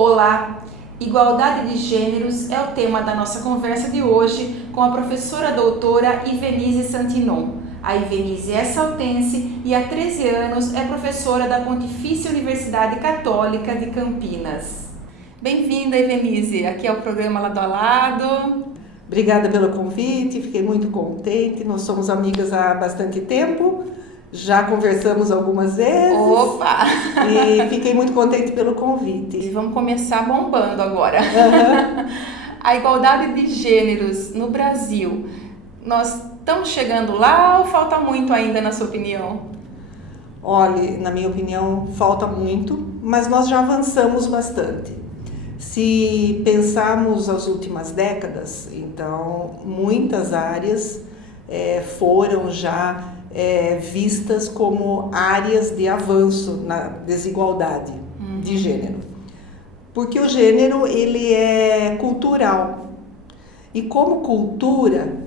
Olá! Igualdade de gêneros é o tema da nossa conversa de hoje com a professora doutora Ivenise Santinon. A Ivenise é saltense e há 13 anos é professora da Pontifícia Universidade Católica de Campinas. Bem-vinda, Ivenise, aqui é o programa Lado a Lado. Obrigada pelo convite, fiquei muito contente, nós somos amigas há bastante tempo, já conversamos algumas vezes. Opa! E fiquei muito contente pelo convite. E vamos começar bombando agora. Uhum. A igualdade de gêneros no Brasil, nós estamos chegando lá ou falta muito ainda, na sua opinião? Olha, na minha opinião, falta muito, mas nós já avançamos bastante. Se pensarmos as últimas décadas, então muitas áreas foram já vistas como áreas de avanço na desigualdade de gênero. Porque o gênero ele é cultural e como cultura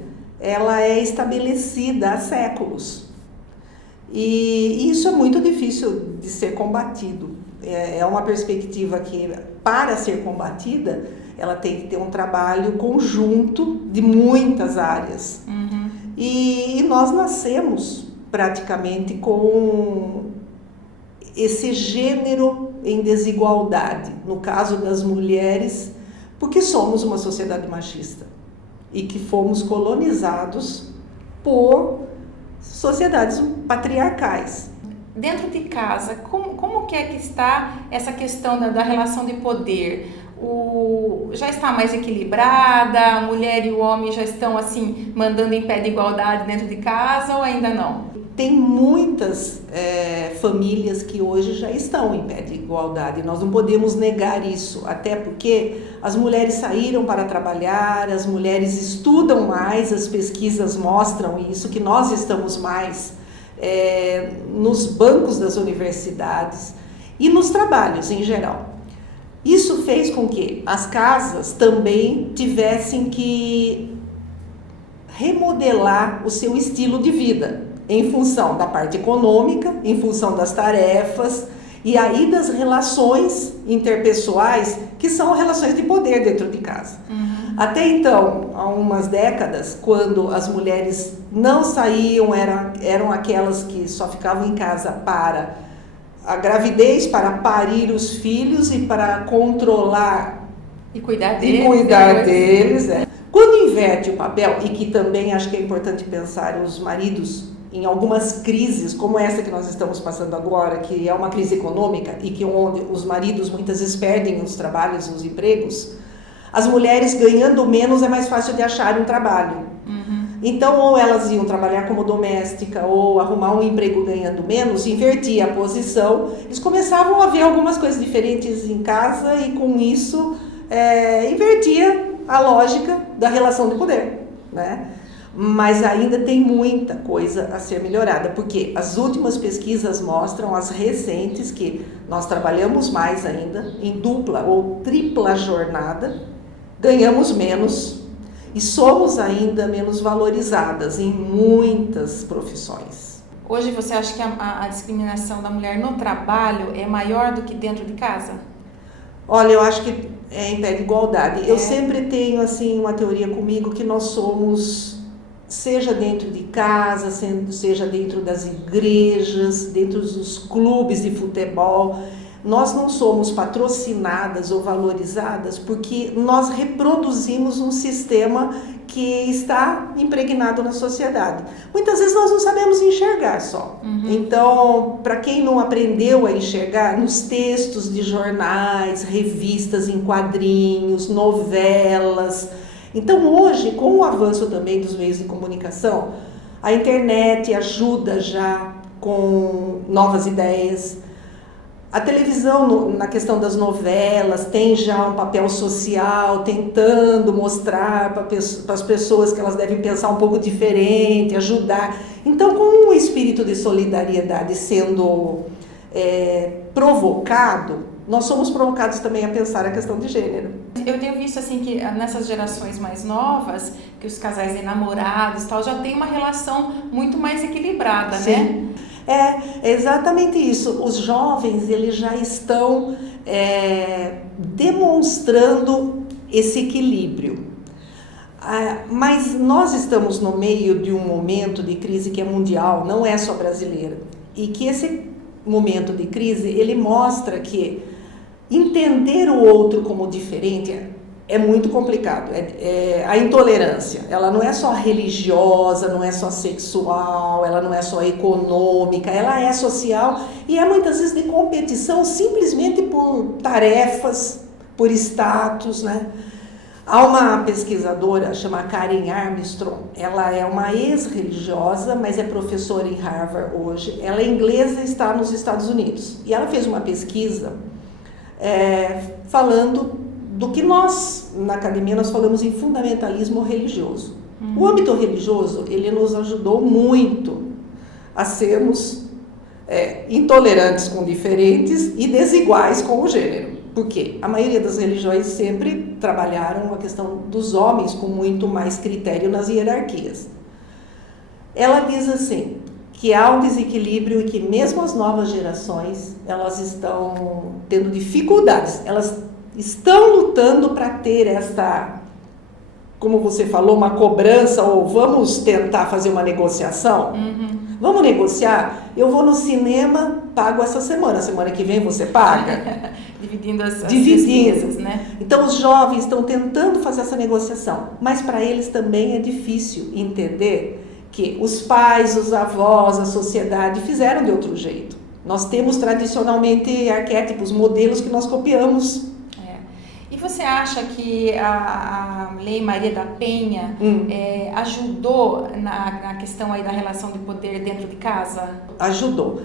ela é estabelecida há séculos. E isso é muito difícil de ser combatido. É uma perspectiva que, para ser combatida, ela tem que ter um trabalho conjunto de muitas áreas. E nós nascemos praticamente com esse gênero em desigualdade, no caso das mulheres, porque somos uma sociedade machista e que fomos colonizados por sociedades patriarcais. Dentro de casa, como que é que está essa questão da relação de poder? Já está mais equilibrada? A mulher e o homem já estão assim mandando em pé de igualdade dentro de casa ou ainda não? Tem muitas famílias que hoje já estão em pé de igualdade. Nós não podemos negar isso, até porque as mulheres saíram para trabalhar, as mulheres estudam mais, as pesquisas mostram isso, que nós estamos mais nos bancos das universidades e nos trabalhos em geral. Isso fez com que as casas também tivessem que remodelar o seu estilo de vida em função da parte econômica, em função das tarefas e aí das relações interpessoais, que são relações de poder dentro de casa. Até então, há umas décadas, quando as mulheres não saíam, eram aquelas que só ficavam em casa para a gravidez, para parir os filhos e para controlar e cuidar deles. Quando inverte o papel, e que também acho que é importante pensar os maridos em algumas crises, como essa que nós estamos passando agora, que é uma crise econômica e que onde os maridos muitas vezes perdem os trabalhos, os empregos, as mulheres ganhando menos é mais fácil de achar um trabalho. Então, ou elas iam trabalhar como doméstica ou arrumar um emprego ganhando menos, invertia a posição, eles começavam a ver algumas coisas diferentes em casa e com isso invertia a lógica da relação de poder, né? Mas ainda tem muita coisa a ser melhorada, porque as últimas pesquisas mostram, as recentes, que nós trabalhamos mais ainda, em dupla ou tripla jornada, ganhamos menos e somos ainda menos valorizadas em muitas profissões. Hoje você acha que a discriminação da mulher no trabalho é maior do que dentro de casa? Olha, eu acho que é em pé de igualdade. Eu sempre tenho assim uma teoria comigo que nós somos, seja dentro de casa, seja dentro das igrejas, dentro dos clubes de futebol, nós não somos patrocinadas ou valorizadas porque nós reproduzimos um sistema que está impregnado na sociedade. Muitas vezes nós não sabemos enxergar só. Então, para quem não aprendeu a enxergar, nos textos de jornais, revistas em quadrinhos, novelas. Então, hoje, com o avanço também dos meios de comunicação, a internet ajuda já com novas ideias. A televisão, na questão das novelas, tem já um papel social, tentando mostrar para as pessoas que elas devem pensar um pouco diferente, ajudar. Então, com o espírito de solidariedade sendo provocado, nós somos provocados também a pensar a questão de gênero. Eu tenho visto assim que nessas gerações mais novas, que os casais enamorados tal, já tem uma relação muito mais equilibrada, Sim. né? É exatamente isso. Os jovens, eles já estão demonstrando esse equilíbrio. Mas nós estamos no meio de um momento de crise que é mundial, não é só brasileira. E que esse momento de crise, ele mostra que entender o outro como diferente é muito complicado. A intolerância, ela não é só religiosa, não é só sexual, ela não é só econômica, ela é social e é muitas vezes de competição simplesmente por tarefas, por status, né? Há uma pesquisadora chamada Karen Armstrong, ela é uma ex-religiosa, mas é professora em Harvard hoje. Ela é inglesa e está nos Estados Unidos. E ela fez uma pesquisa falando do que nós, na academia, nós falamos em fundamentalismo religioso. O âmbito religioso, ele nos ajudou muito a sermos intolerantes com diferentes e desiguais com o gênero. Porque a maioria das religiões sempre trabalharam a questão dos homens com muito mais critério nas hierarquias. Ela diz assim, que há um desequilíbrio e que mesmo as novas gerações, elas estão tendo dificuldades, elas estão lutando para ter esta, como você falou, uma cobrança, ou vamos tentar fazer uma negociação? Vamos negociar? Eu vou no cinema, pago essa semana que vem você paga? Dividindo as despesas, né? Então os jovens estão tentando fazer essa negociação, mas para eles também é difícil entender que os pais, os avós, a sociedade fizeram de outro jeito. Nós temos tradicionalmente arquétipos, modelos que nós copiamos. E você acha que a Lei Maria da Penha ajudou na questão aí da relação de poder dentro de casa? Ajudou.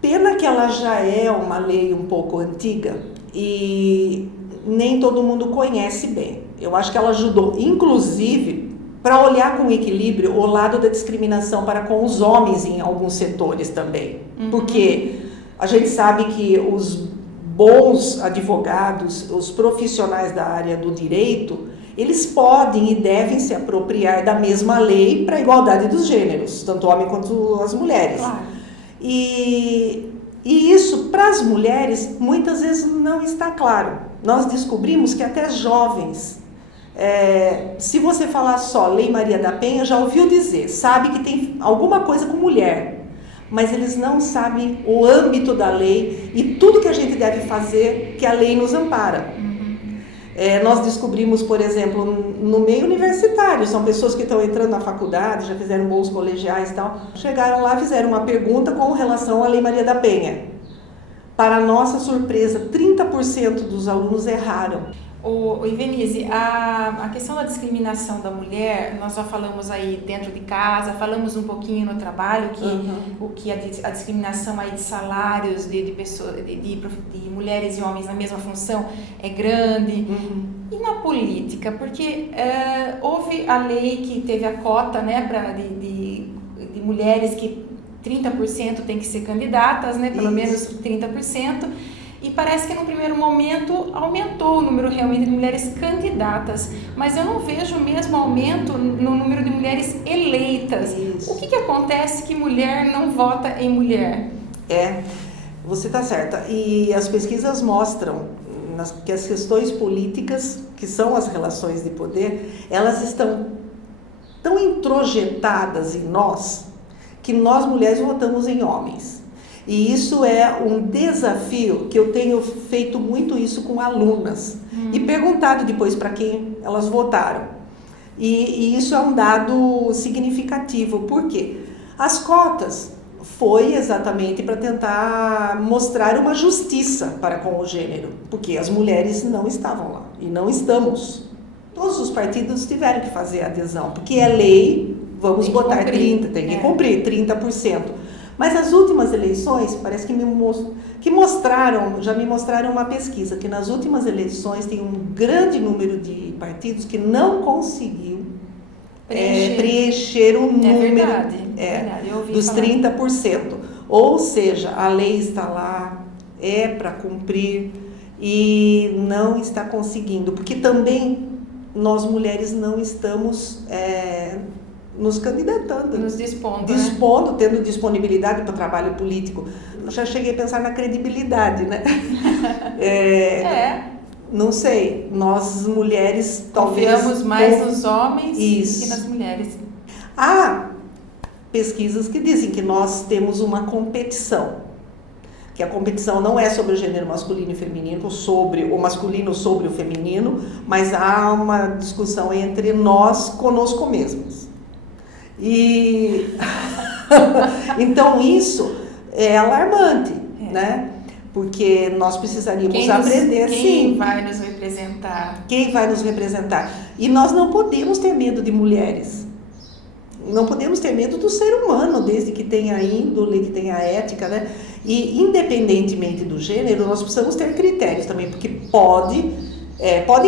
Pena que ela já é uma lei um pouco antiga e nem todo mundo conhece bem. Eu acho que ela ajudou, inclusive, para olhar com equilíbrio o lado da discriminação para com os homens em alguns setores também. Porque a gente sabe que os bons advogados, os profissionais da área do direito, eles podem e devem se apropriar da mesma lei para a igualdade dos gêneros, tanto homem quanto as mulheres. Claro. E isso, para as mulheres, muitas vezes não está claro. Nós descobrimos que até jovens, se você falar só Lei Maria da Penha, já ouviu dizer, sabe que tem alguma coisa com mulher, mas eles não sabem o âmbito da lei e tudo que a gente deve fazer que a lei nos ampara. Nós descobrimos, por exemplo, no meio universitário, são pessoas que estão entrando na faculdade, já fizeram bons colegiais e tal, chegaram lá, fizeram uma pergunta com relação à Lei Maria da Penha. Para nossa surpresa, 30% dos alunos erraram. Ivenise, a questão da discriminação da mulher, nós já falamos aí dentro de casa, falamos um pouquinho no trabalho, que a discriminação aí de salários de pessoas, de mulheres e homens na mesma função é grande. E na política, porque houve a lei que teve a cota, né, de mulheres que 30% tem que ser candidatas, né, pelo menos 30%. E parece que no primeiro momento aumentou o número realmente de mulheres candidatas, mas eu não vejo o mesmo aumento no número de mulheres eleitas. Isso. O que acontece que mulher não vota em mulher? Você está certa. E as pesquisas mostram que as questões políticas, que são as relações de poder, elas estão tão introjetadas em nós, que nós mulheres votamos em homens. E isso é um desafio que eu tenho feito muito isso com alunas e perguntado depois para quem elas votaram. E isso é um dado significativo, porque as cotas foi exatamente para tentar mostrar uma justiça para com o gênero, porque as mulheres não estavam lá e não estamos. Todos os partidos tiveram que fazer adesão, porque é lei, vamos botar 30%, tem que cumprir 30%. Mas as últimas eleições, parece que já me mostraram uma pesquisa, que nas últimas eleições tem um grande número de partidos que não conseguiu preencher o número verdade. dos 30%. Ou seja, a lei está lá, para cumprir e não está conseguindo, porque também nós mulheres não estamos nos candidatando. Nos dispondo, dispondo, tendo disponibilidade para o trabalho político. Eu já cheguei a pensar na credibilidade, né? Não sei, nós mulheres talvez... Confiamos mais nos homens Isso. que nas mulheres. Há pesquisas que dizem que nós temos uma competição. Que a competição não é sobre o gênero masculino e feminino, sobre o masculino sobre o feminino, mas há uma discussão entre nós conosco mesmos. E então isso é alarmante, né? Porque nós precisaríamos aprender, quem vai nos representar? Quem vai nos representar? E nós não podemos ter medo de mulheres. Não podemos ter medo do ser humano, desde que tenha índole, que tenha ética, né? E independentemente do gênero, nós precisamos ter critérios também, porque podem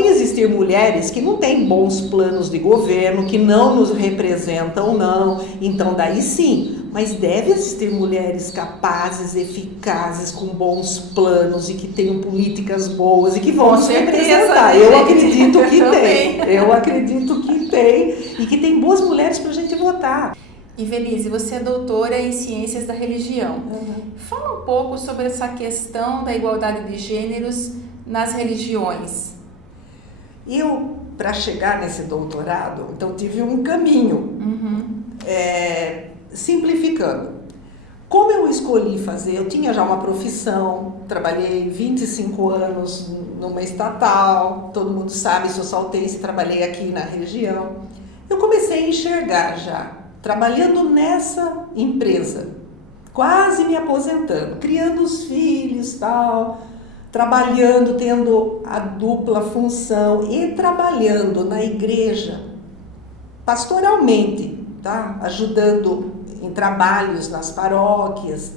existir mulheres que não têm bons planos de governo, que não nos representam, não. Então, daí sim. Mas deve existir mulheres capazes, eficazes, com bons planos e que tenham políticas boas e que vão nos representar. Eu acredito que tem. Eu acredito que tem e que tem boas mulheres para a gente votar. Ivenise, você é doutora em Ciências da Religião. Fala um pouco sobre essa questão da igualdade de gêneros nas religiões. Eu, para chegar nesse doutorado, então tive um caminho. Simplificando, como eu escolhi fazer, eu tinha já uma profissão, trabalhei 25 anos numa estatal, todo mundo sabe, sou saltense, trabalhei aqui na região. Eu comecei a enxergar já, trabalhando nessa empresa, quase me aposentando, criando os filhos, tal, trabalhando, tendo a dupla função e trabalhando na igreja, pastoralmente, tá? Ajudando em trabalhos nas paróquias.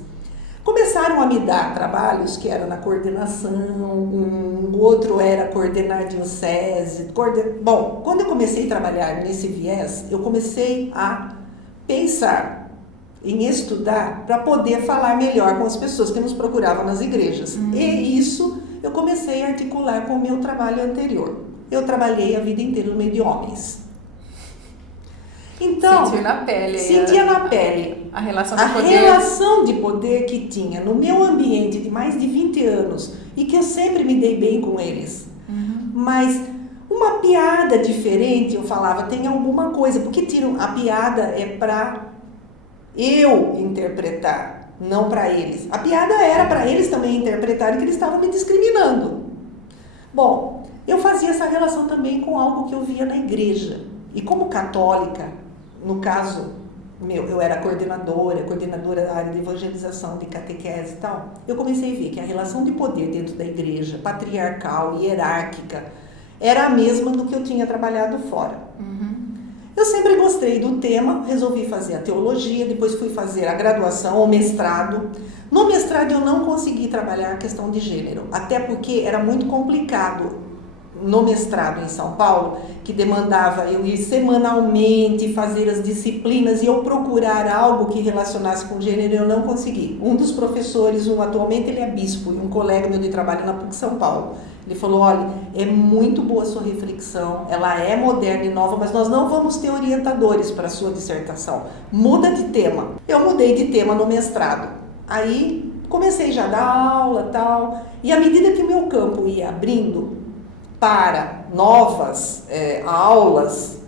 Começaram a me dar trabalhos que eram na coordenação, um outro era coordenar diocese. Bom, quando eu comecei a trabalhar nesse viés, eu comecei a pensar em estudar para poder falar melhor com as pessoas que nos procuravam nas igrejas. E isso eu comecei a articular com o meu trabalho anterior. Eu trabalhei a vida inteira no meio de homens. Então, sentia na pele a relação de poder que tinha no meu ambiente de mais de 20 anos e que eu sempre me dei bem com eles. Mas uma piada diferente, eu falava, tem alguma coisa, porque a piada é para eu interpretar, não para eles. A piada era para eles também interpretarem que eles estavam me discriminando. Bom, eu fazia essa relação também com algo que eu via na igreja. E como católica, no caso, eu era coordenadora da área de evangelização, de catequese e tal, eu comecei a ver que a relação de poder dentro da igreja, patriarcal, hierárquica, era a mesma do que eu tinha trabalhado fora. Eu sempre gostei do tema, resolvi fazer a teologia, depois fui fazer a graduação, o mestrado. No mestrado eu não consegui trabalhar a questão de gênero, até porque era muito complicado. No mestrado em São Paulo, que demandava eu ir semanalmente fazer as disciplinas e eu procurar algo que relacionasse com gênero, eu não consegui. Um dos professores, atualmente ele é bispo, e um colega meu de trabalho na PUC São Paulo, ele falou, olha, é muito boa a sua reflexão, ela é moderna e nova, mas nós não vamos ter orientadores para a sua dissertação. Muda de tema. Eu mudei de tema no mestrado. Aí comecei já a dar aula e tal, e à medida que meu campo ia abrindo para novas aulas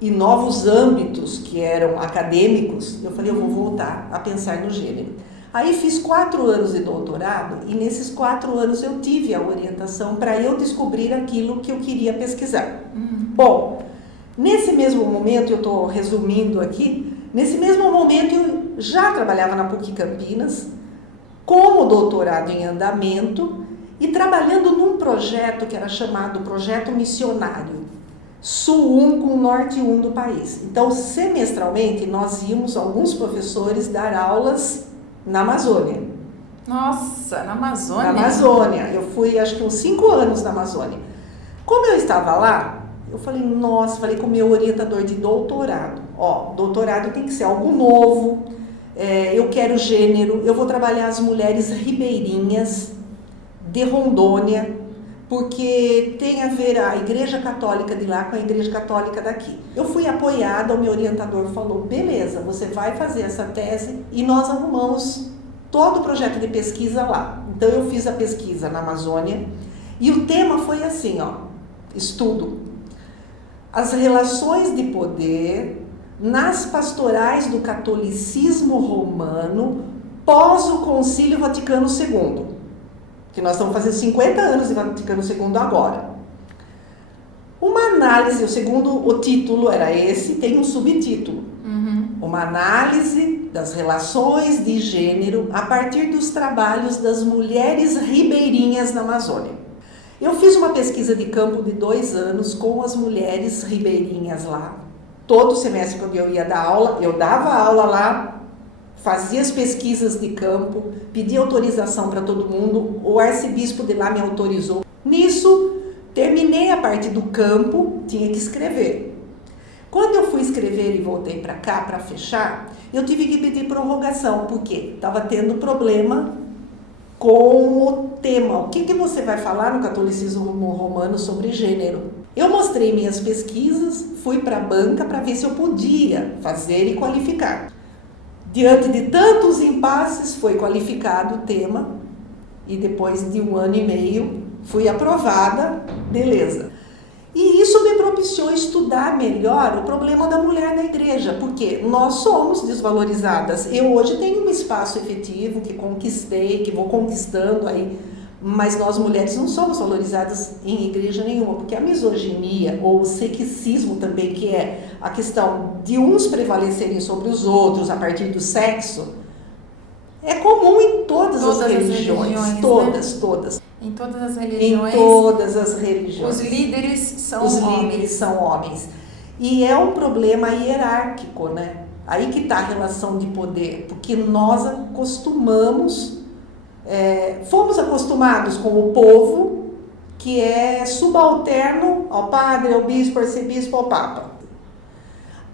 e novos âmbitos que eram acadêmicos, eu falei, eu vou voltar a pensar no gênero. Aí fiz 4 anos de doutorado e nesses 4 anos eu tive a orientação para eu descobrir aquilo que eu queria pesquisar. Bom, nesse mesmo momento, eu estou resumindo aqui, nesse mesmo momento eu já trabalhava na PUC Campinas, como doutorado em andamento, e trabalhando num projeto que era chamado Projeto Missionário, Sul 1 com Norte 1 do país. Então, semestralmente, nós íamos, alguns professores, dar aulas na Amazônia. Nossa, na Amazônia? Na Amazônia. Eu fui, acho que uns 5 anos na Amazônia. Como eu estava lá, eu falei, nossa, falei com o meu orientador de doutorado. Doutorado tem que ser algo novo, eu quero gênero, eu vou trabalhar as mulheres ribeirinhas de Rondônia, porque tem a ver a Igreja Católica de lá com a Igreja Católica daqui. Eu fui apoiada, o meu orientador falou, beleza, você vai fazer essa tese e nós arrumamos todo o projeto de pesquisa lá. Então eu fiz a pesquisa na Amazônia e o tema foi assim, estudo. As relações de poder nas pastorais do catolicismo romano pós o Concílio Vaticano II. Que nós estamos fazendo 50 anos de Vaticano II agora. Uma análise, o título era esse, tem um subtítulo. Uma análise das relações de gênero a partir dos trabalhos das mulheres ribeirinhas na Amazônia. Eu fiz uma pesquisa de campo de 2 anos com as mulheres ribeirinhas lá. Todo semestre quando eu ia dar aula, eu dava aula lá, fazia as pesquisas de campo, pedia autorização para todo mundo, o arcebispo de lá me autorizou. Nisso, terminei a parte do campo, tinha que escrever. Quando eu fui escrever e voltei para cá para fechar, eu tive que pedir prorrogação, porque estava tendo problema com o tema. O que você vai falar no catolicismo romano sobre gênero? Eu mostrei minhas pesquisas, fui para a banca para ver se eu podia fazer e qualificar. Diante de tantos impasses, foi qualificado o tema e depois de 1 ano e meio fui aprovada, beleza. E isso me propiciou estudar melhor o problema da mulher na igreja, porque nós somos desvalorizadas. Eu hoje tenho um espaço efetivo que conquistei, que vou conquistando aí, mas nós mulheres não somos valorizadas em igreja nenhuma, porque a misoginia ou o sexismo também, que é a questão de uns prevalecerem sobre os outros a partir do sexo, é comum em todas as religiões, todas. Em todas as religiões. Em todas as religiões. Os líderes são homens. E é um problema hierárquico, né? Aí que está a relação de poder, porque nós fomos acostumados com o povo que é subalterno ao padre, ao bispo, ao arcebispo, ao papa.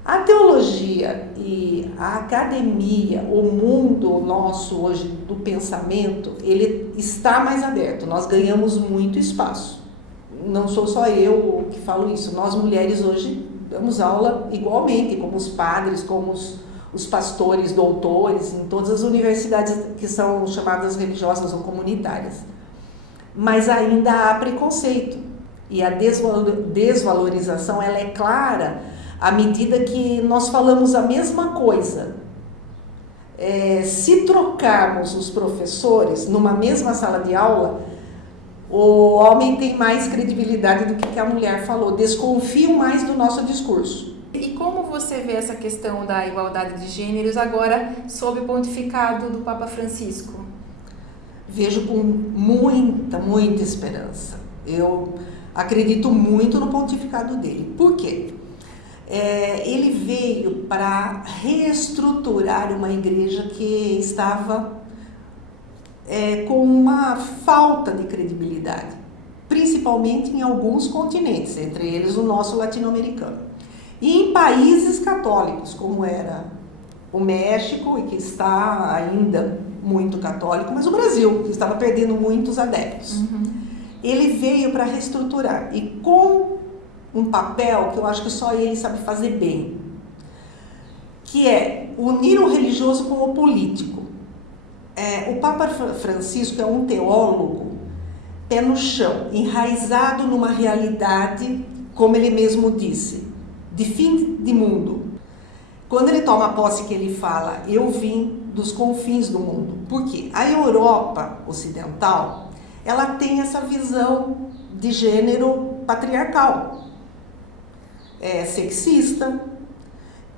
A teologia e a academia, o mundo nosso hoje do pensamento, ele está mais aberto. Nós ganhamos muito espaço. Não sou só eu que falo isso. Nós mulheres hoje damos aula igualmente, como os padres, como os pastores, doutores, em todas as universidades que são chamadas religiosas ou comunitárias. Mas ainda há preconceito. E a desvalorização, ela é clara à medida que nós falamos a mesma coisa. Se trocarmos os professores numa mesma sala de aula, o homem tem mais credibilidade do que a mulher falou. Desconfiam mais do nosso discurso. E como você vê essa questão da igualdade de gêneros agora sob o pontificado do Papa Francisco? Vejo com muita esperança. Eu acredito muito no pontificado dele. Por quê? Ele veio para reestruturar uma igreja que estava com uma falta de credibilidade, principalmente em alguns continentes, entre eles o nosso latino-americano. E em países católicos, como era o México, e que está ainda muito católico, mas o Brasil, que estava perdendo muitos adeptos. Ele veio para reestruturar, e com um papel que eu acho que só ele sabe fazer bem, que é unir o religioso com o político. O Papa Francisco é um teólogo pé no chão, enraizado numa realidade, como ele mesmo disse, de fim de mundo. Quando ele toma posse, que ele fala, eu vim dos confins do mundo. Por quê? A Europa ocidental, ela tem essa visão de gênero patriarcal. Sexista,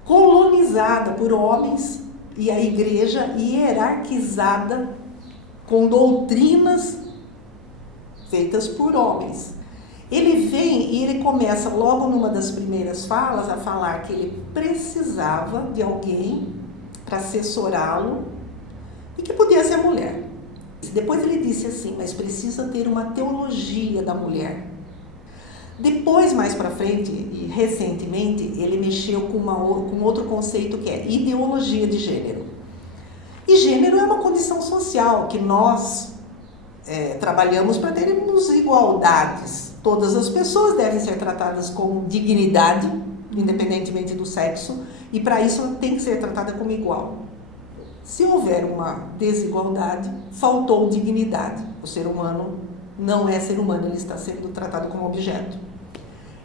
colonizada por homens, e a igreja hierarquizada com doutrinas feitas por homens. Ele vem e ele começa logo numa das primeiras falas a falar que ele precisava de alguém para assessorá-lo e que podia ser a mulher. Depois ele disse assim, mas precisa ter uma teologia da mulher. Depois, mais para frente, e recentemente, ele mexeu com outro conceito que é ideologia de gênero. E gênero é uma condição social que nós trabalhamos para termos igualdades. Todas as pessoas devem ser tratadas com dignidade, independentemente do sexo, e para isso ela tem que ser tratada como igual. Se houver uma desigualdade, faltou dignidade. O ser humano não é ser humano, ele está sendo tratado como objeto.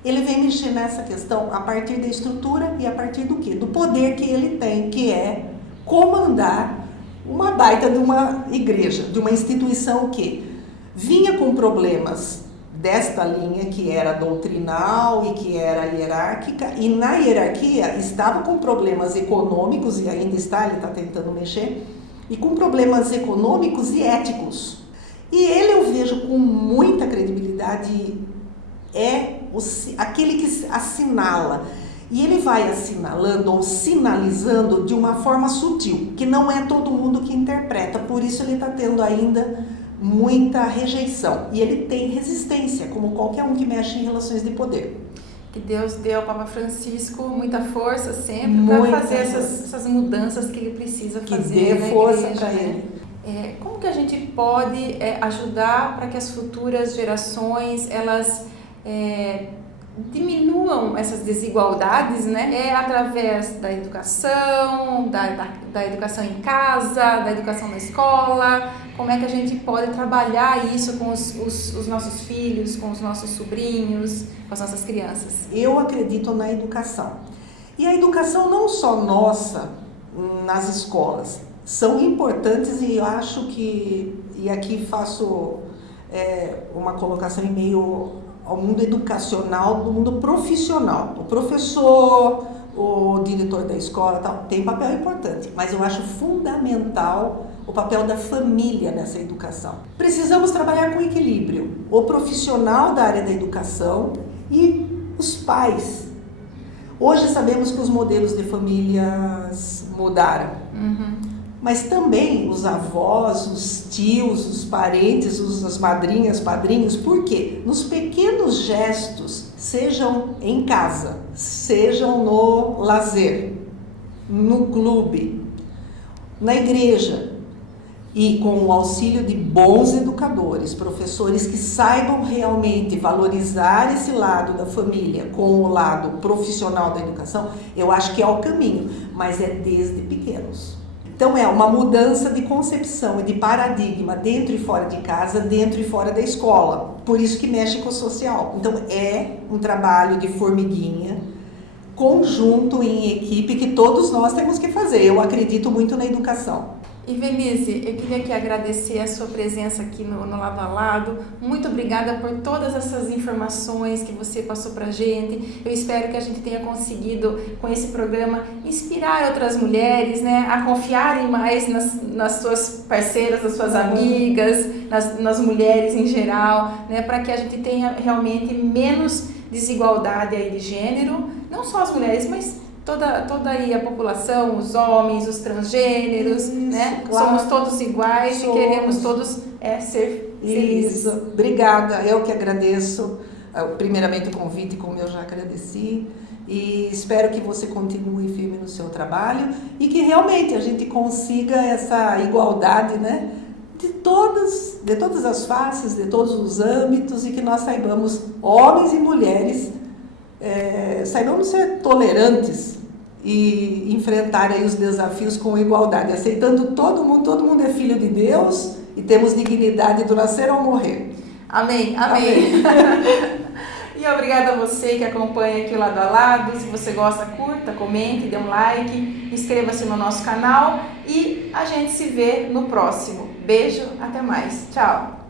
Ele vem mexer nessa questão a partir da estrutura e a partir do quê? Do poder que ele tem, que é comandar uma baita de uma igreja, de uma instituição que vinha com problemas desta linha, que era doutrinal e que era hierárquica, e na hierarquia estava com problemas econômicos, e ainda está, ele está tentando mexer, e com problemas econômicos e éticos. E ele, eu vejo com muita credibilidade, é aquele que assinala. E ele vai assinalando ou sinalizando de uma forma sutil, que não é todo mundo que interpreta, por isso ele está tendo ainda muita rejeição. E ele tem resistência, como qualquer um que mexe em relações de poder. Que Deus deu ao Papa Francisco muita força sempre para fazer essas mudanças que ele precisa fazer. Que dê força para ele. Como que a gente pode ajudar para que as futuras gerações, elas diminuam essas desigualdades, né? Através da educação, da educação em casa, da educação na escola. Como é que a gente pode trabalhar isso com os nossos filhos, com os nossos sobrinhos, com as nossas crianças? Eu acredito na educação. E a educação não só nossa, nas escolas, são importantes, e eu acho que, e aqui faço uma colocação em meio ao mundo educacional, do mundo profissional. O professor, o diretor da escola, tem um papel importante, mas eu acho fundamental o papel da família nessa educação. Precisamos trabalhar com equilíbrio. O profissional da área da educação e os pais. Hoje sabemos que os modelos de famílias mudaram. Mas também os avós, os tios, os parentes, as madrinhas, padrinhos. Por quê? Nos pequenos gestos, sejam em casa, sejam no lazer, no clube, na igreja, e com o auxílio de bons educadores, professores que saibam realmente valorizar esse lado da família com o lado profissional da educação, eu acho que é o caminho, mas é desde pequenos. Então é uma mudança de concepção e de paradigma dentro e fora de casa, dentro e fora da escola. Por isso que mexe com o social. Então é um trabalho de formiguinha, conjunto, em equipe, que todos nós temos que fazer. Eu acredito muito na educação. Ivenise, eu queria aqui agradecer a sua presença aqui no Lado a Lado. Muito obrigada por todas essas informações que você passou pra gente. Eu espero que a gente tenha conseguido, com esse programa, inspirar outras mulheres, né, a confiarem mais nas suas parceiras, nas suas amigas, nas mulheres em geral, né, para que a gente tenha realmente menos desigualdade aí de gênero, não só as mulheres, mas toda aí a população, os homens, os transgêneros, né? Claro. Somos todos iguais e queremos todos ser felizes. Isso. Obrigada, eu que agradeço primeiramente o convite, como eu já agradeci, e espero que você continue firme no seu trabalho e que realmente a gente consiga essa igualdade, né? De todas as faces, de todos os âmbitos, e que nós saibamos, homens e mulheres, saibamos ser tolerantes e enfrentar aí os desafios com igualdade, aceitando todo mundo é filho de Deus e temos dignidade do nascer ao morrer. Amém, amém. E obrigada a você que acompanha aqui o Lado a Lado. Se você gosta, curta, comente, dê um like, inscreva-se no nosso canal e a gente se vê no próximo. Beijo, até mais. Tchau.